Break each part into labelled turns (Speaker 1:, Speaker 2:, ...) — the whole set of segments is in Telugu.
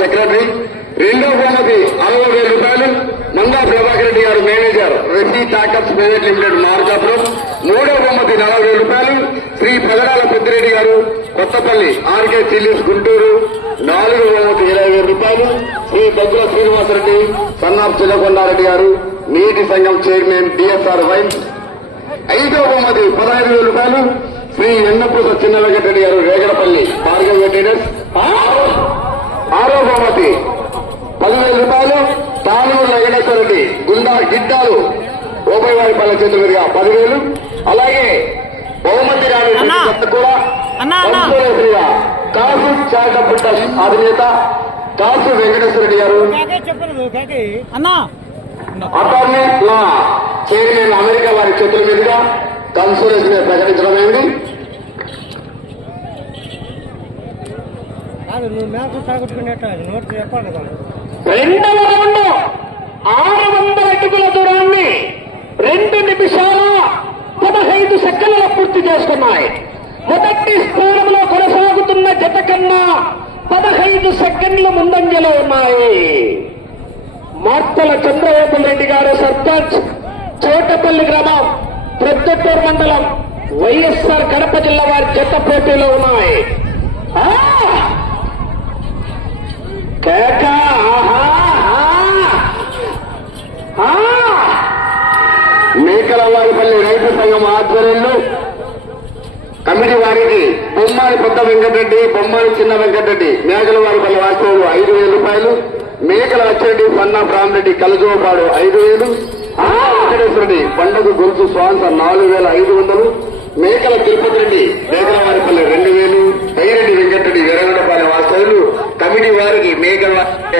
Speaker 1: సెక్రటరీ రెండో బహుమతి అరవై వేల రూపాయలు Manga Prabhakar Reddy garu manager Reddy talkers private limited Markapuram మూడో బహుమతి నలభై వేల రూపాయలు శ్రీ పెదరాల పెద్దిరెడ్డి గారు కొత్తపల్లి ఆర్కే చిల్లీస్ గుంటూరు. నాలుగో బహుమతి ఇరవై వేల రూపాయలు శ్రీ దగ్గర శ్రీనివాసరెడ్డి సన్నాఫ్ చిలకొండారెడ్డి గారు నీటి సంఘం చైర్మన్ డిఎస్ఆర్ వైన్స్. ఐదో బహుమతి పదహైదు వేల రూపాయలు శ్రీ ఎన్నపూస చిన్న వెంకటరెడ్డి గారు రేగడపల్లి భార్గవ వెంకటేష్ ఆరో బహుమతి పదివేల రూపాయలు తానూరు వెంకటేశ్వర రెడ్డి గుండా గిడ్డాలు ఓపైవారి పల్లె చేతుల మీదుగా పదివేలు. అలాగే బహుమతి రాని కూడా కాసు చాటపుట్ట అధినేత కాసు వెంకటేశ్వర రెడ్డి గారు. లా చైర్మన్ అమెరికా వారి చేతుల మీదుగా కన్సోలేషన్ ప్రకటించడమైంది
Speaker 2: కాదు నువ్వు మేక తాగొట్టుకునేట నోటి చెప్పాలి కదా.
Speaker 3: రెండవ రౌండ్ ఆరు వందల అటుకుల దూరాన్ని రెండు నిమిషాల పదహైదు సెకండ్ల పూర్తి చేసుకున్నాయి. మొదటి స్థానంలో కొనసాగుతున్న జత కన్నా పదహైదు సెకండ్ల ముందంజలో ఉన్నాయి. మార్తల చంద్రబాబు రెడ్డి గారు సర్పంచ్ చోటపల్లి గ్రామం ప్రొద్దుటూరు మండలం వైఎస్ఆర్ కడప జిల్లా వారి జత పోటీలో ఉన్నాయి. ఆ!
Speaker 1: మేకలవారిపల్లి రైతు సంఘం ఆధ్వర్యంలో కమిటీ వారికి బొమ్మాలి పెద్ద వెంకటరెడ్డి బొమ్మాలి చిన్న వెంకటరెడ్డి మేకలవారిపల్లి వాస్తవులు ఐదు వేల రూపాయలు మేకల అచ్చిరెడ్డి పన్నా రామరెడ్డి కలజోపాడు ఐదు వేలు వెంకటేశ్వరుడి వెంకటేశ్వరరెడ్డి పండుగ గొలుసు స్వాన్సర్ నాలుగు వేల ఐదు వందలు మేకల తిరుపతి రెడ్డి మేకలవారిపల్లి రెండు వేలు పైరెడ్డి వెంకటరెడ్డి వీరగడపల్లి వాస్తవులు కమిటీ వారికి మేకల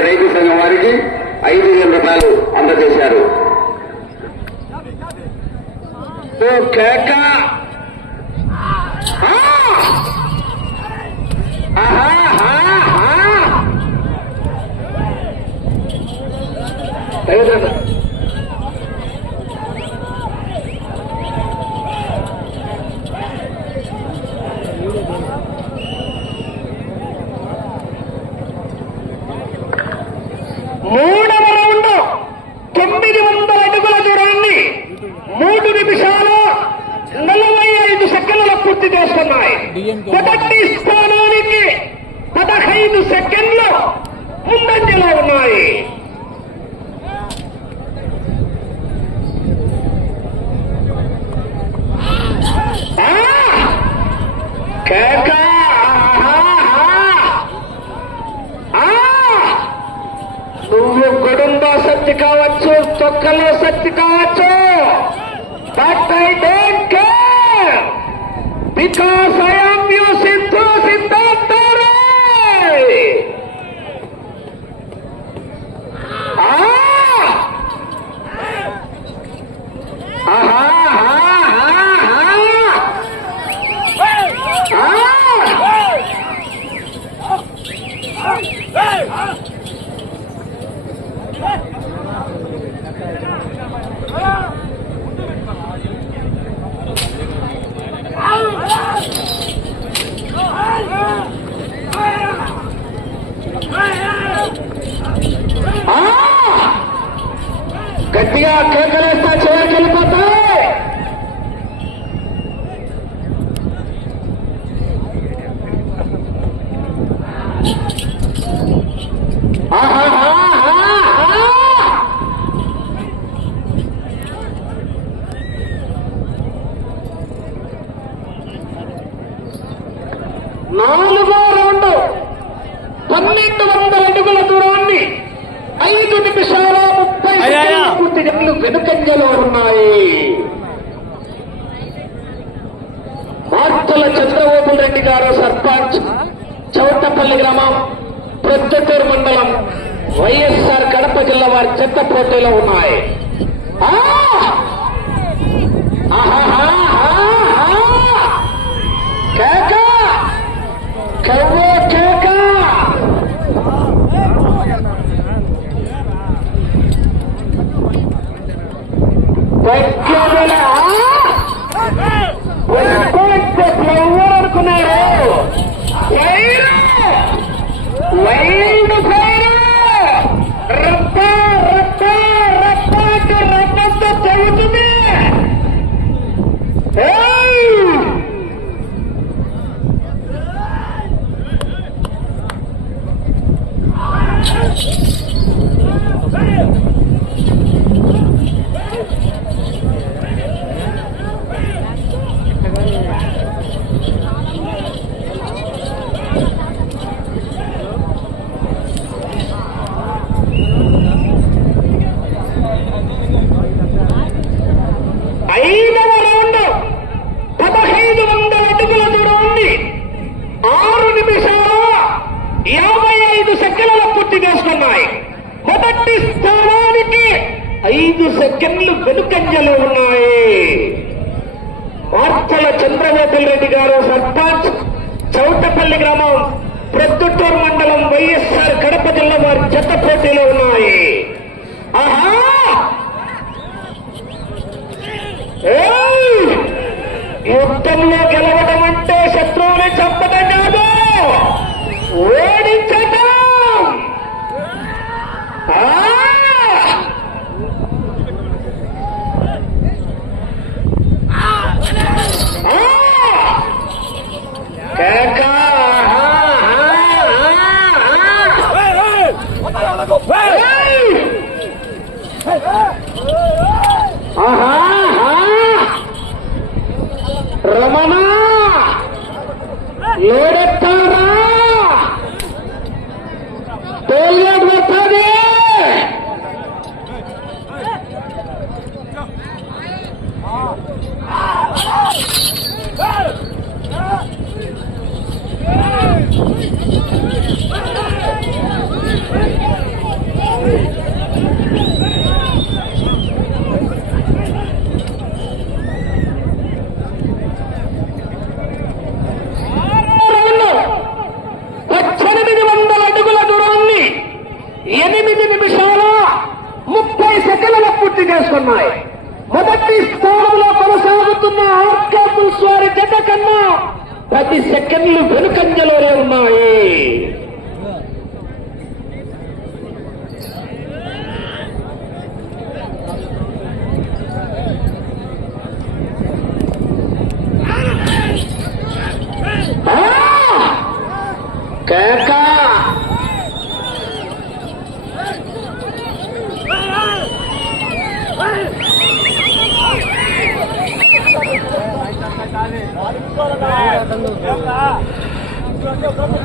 Speaker 1: రైతు సంఘం వారికి ఐదు వేల రూపాయలు అందజేశారు.
Speaker 3: ఓ కేక! ఆహా, ఆహా. ఏదన్నా? మూడవ రౌండ్ తొమ్మిది వందల అడుగుల దూరాన్ని మూడు నిమిషాలు నలభై ఐదు సెకండ్ల పూర్తి చేస్తున్నాయి మొదటి స్థానానికి పదహైదు సెకండ్లు ముందంజలో ఉన్నాయి! నువ్వు గొడుంలో సత్తి కావచ్చు తొక్కలో సత్తి కావచ్చు. బట్ ఐ డోంట్ পিছু স্বয়ং সিদ্ধ সিদ্ধান্ত। ஆஹா ప్రొద్దుటూరు మండలం వైఎస్ఆర్ కడప జిల్లా వారి జత పోటీలో ఉన్నాయి. ఆహా! యుద్ధంలో గెలవడం అంటే శత్రువుని చంపడం కాదు. ఓ ఆ! ఆ! కేక! ఆహా! ఆహా! ఏయ్! ఆహా రమణ! ఏడెత్తారా తోలేడు వస్తుంది రౌండ్ పద్దెనిమిది వందల అడుగుల దూరాన్ని ఎనిమిది నిమిషాల ముప్పై సెకండ్ల ఉన్నాయి. మొదటి స్థానంలో కొనసాగుతున్న ఆర్కాపుల్స్ వారి జత కన్నా పది సెకండ్లు వెనుకంజలోనే ఉన్నాయి ఆ! కేక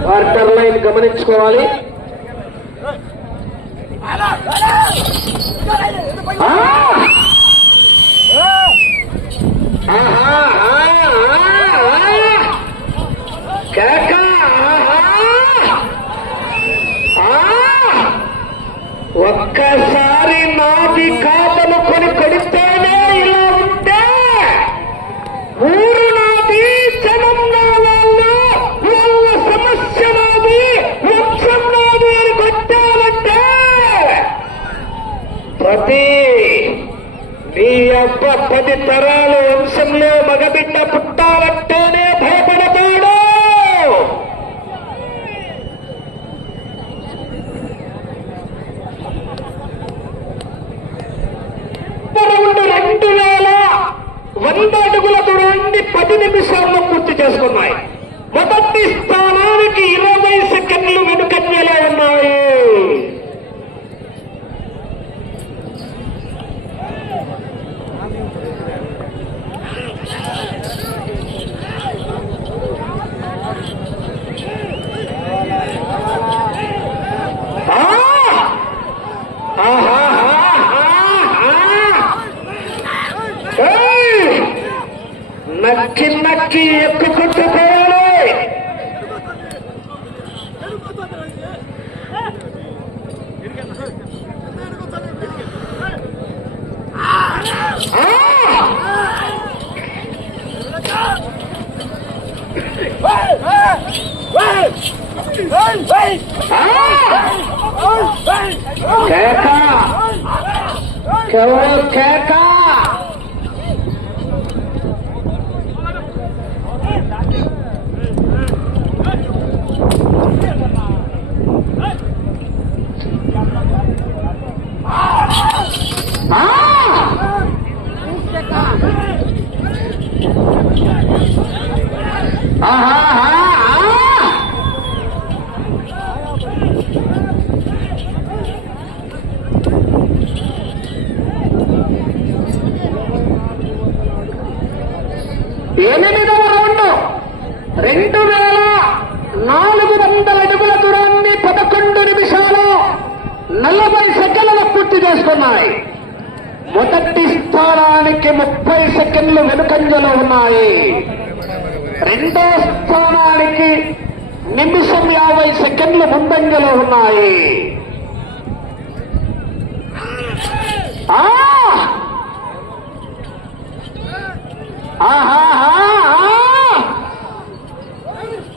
Speaker 3: వార్టర్ లైన్ గమనించుకోవాలి. ఒక్కసారి నాది కాతను కొని కొడితేనే ప్రతి నీ అబ్బ పది తరాల వంశంలో మగబిడ్డ పుట్టాలంటేనే భయపడతాడు. రెండు వేల వంద అడుగుల దూరాన్ని పది నిమిషాల్లో పూర్తి చేసుకున్నాయి. మొదటి స్థానానికి ఇరవై సెకండ్లు వెనుకంజలో ఉన్నాయి. నక్కి ఎక్కుకుంటూ పోవాలి కేక కేక ఆహా ఎనిమిదవ రౌండ్ రెండు వేల నాలుగు వందల అడుగుల దూరాన్ని పదకొండు నిమిషాలు నలభై సెకండ్ల పూర్తి చేసుకున్నాయి మొదటి స్థానానికి ముప్పై సెకండ్లు వెనుకంజలో ఉన్నాయి. రెండో స్థానానికి నిమిషం యాభై సెకండ్లు ముందంజలో ఉన్నాయి.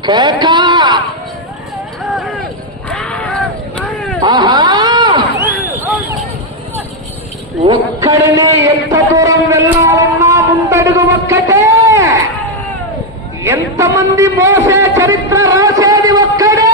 Speaker 3: కేక! ఆహా! ఒక్కడిని ఎంత దూరం వెళ్ళాలన్నా ముందడుగు ఒక్కటే. ఎంతమంది మోసే చరిత్ర రాసేది ఒక్కడే.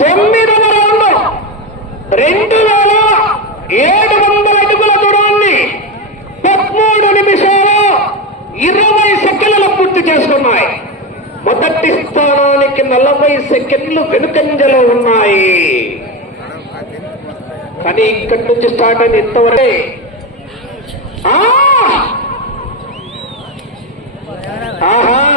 Speaker 3: తొమ్మిదవ రౌండ్. రెండు వేల ఏడు వందల అడుగుల దూరాన్ని పదమూడు నిమిషాలు ఇరవై సెకండ్లు పూర్తి చేసుకున్నాయి. మొదటి స్థానానికి నలభై సెకండ్లు వెనుకంజలో ఉన్నాయి. కానీ ఇక్కడి నుంచి స్టార్ట్ అయిన ఇంతవరకే. ఆహా!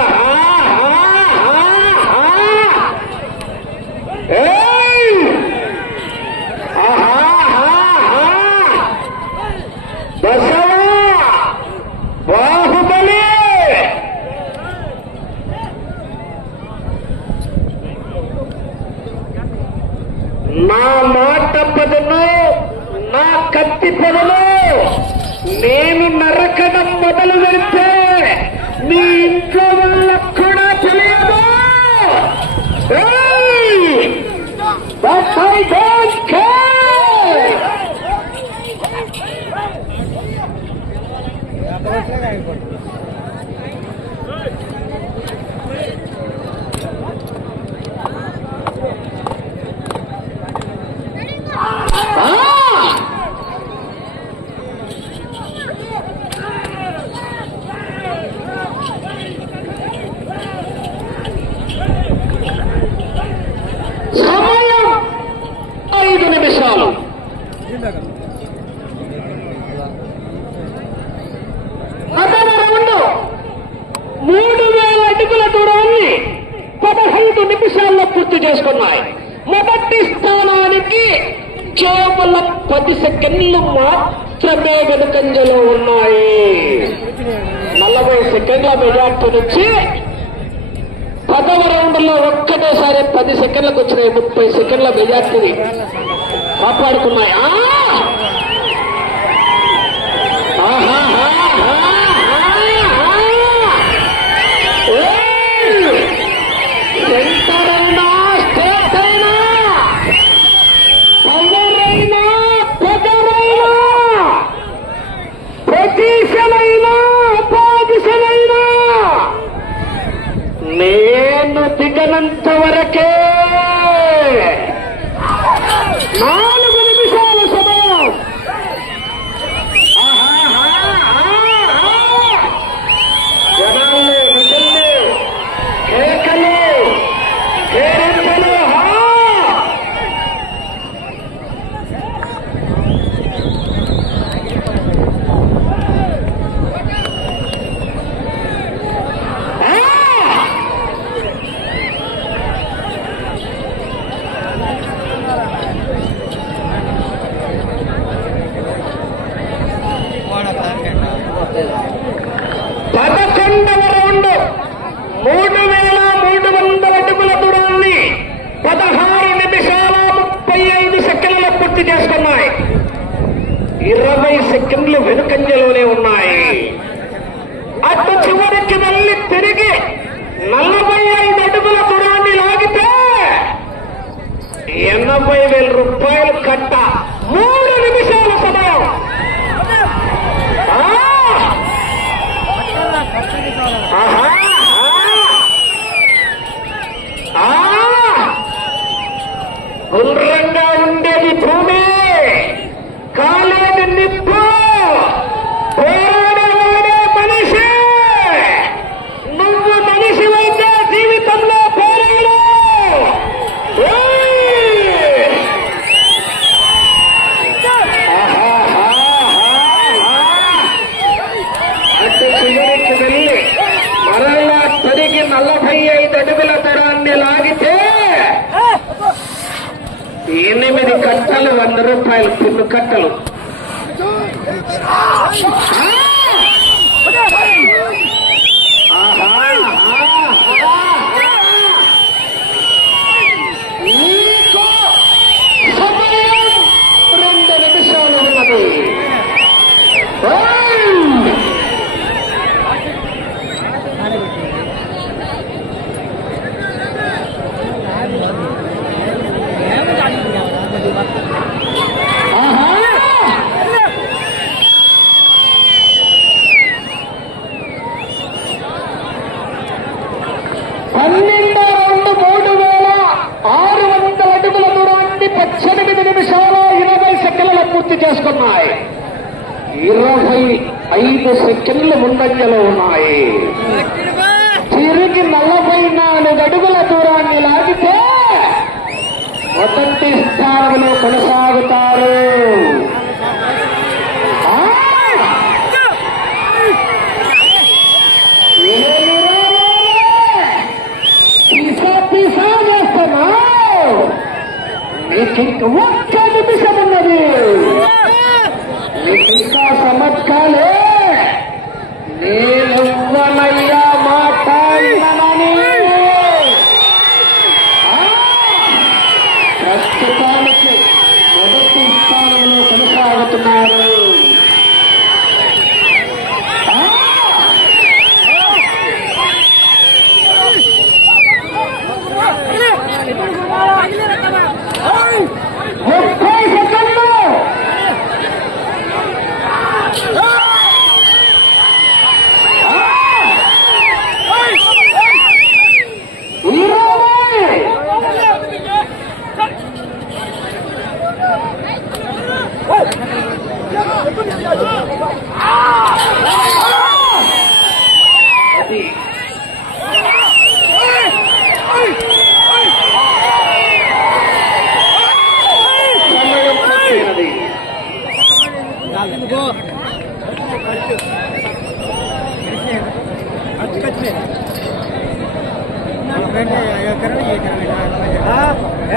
Speaker 3: కత్తి నేను నరకడం మొదలు పెడితే మీ ఇంట్లో వాళ్ళకు కూడా తెలియదు. ఏయ్! But I don't care! Ah! సమయం ఐదు నిమిషాలు అదన రౌండ్ మూడు వేల అడుగుల దూరాన్ని పదహైదు నిమిషాల్లో పూర్తి చేసుకున్నాయి మొదటి స్థానానికి కేవలం పది సెకండ్లు మాత్రమే వెనుకంజలో ఉన్నాయి నలభై సెకండ్ల మెజార్టీ నుంచి పదవ రౌండ్లో ఒక్కటేసారి పది సెకండ్లకు వచ్చినాయి ముప్పై సెకండ్ల మెజార్టీని కాపాడుకున్నాయి. levantó Barraquel. పూర్తి చేసుకున్నాయి ఇరవై సెకండ్లు వెనుకంజలోనే ఉన్నాయి. అటు చివరికి మళ్ళీ తిరిగి నలభై ఐదు అడుగుల దూరాన్ని లాగితే ఎనభై వేల రూపాయలు కట్ట. మూడు నిమిషాల సమయం. ఆహా! గుండ్రంగా ఉండేది భూమి కాలేని నిప్పు మొదటి స్థానంలో కొనసాగుతారు ఆ! పిసా పిసా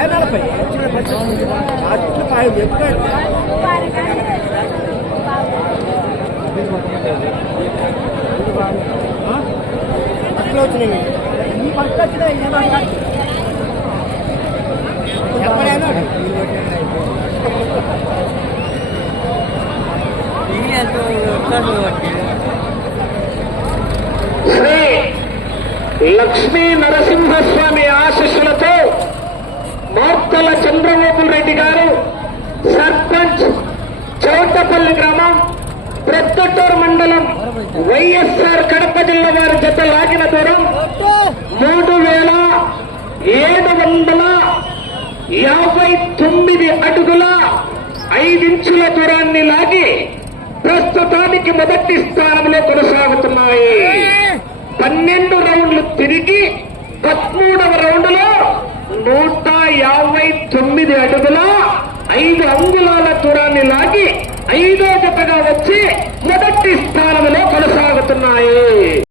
Speaker 2: నలభై వచ్చిన పచ్చి అట్లు పాయ చెప్పాడు అట్లు వచ్చినాయి ఈ పక్క వచ్చినాయి చెప్పలేను
Speaker 3: శ్రీ లక్ష్మీ నరసింహస్వామి ఆశీస్సులతో మోర్తల చంద్రబాబు రెడ్డి గారు సర్పంచ్ చౌటపల్లి గ్రామం ప్రొద్దటూరు మండలం వైఎస్ఆర్ కడప జిల్లా వారి జత లాగిన దూరం మూడు వేల ఏడు వందల యాభై తొమ్మిది అడుగుల ఐదించుల దూరాన్ని లాగి ప్రస్తుతానికి మొదటి స్థానంలో కొనసాగుతున్నాయి. పన్నెండు రౌండ్లు తిరిగి పదమూడవ రౌండ్లో నూట యాభై తొమ్మిది అడుగుల ఐదు అంగుళాల దూరాన్ని లాగి ఐదో జతగా వచ్చి మొదటి స్థానంలో కొనసాగుతున్నాయి.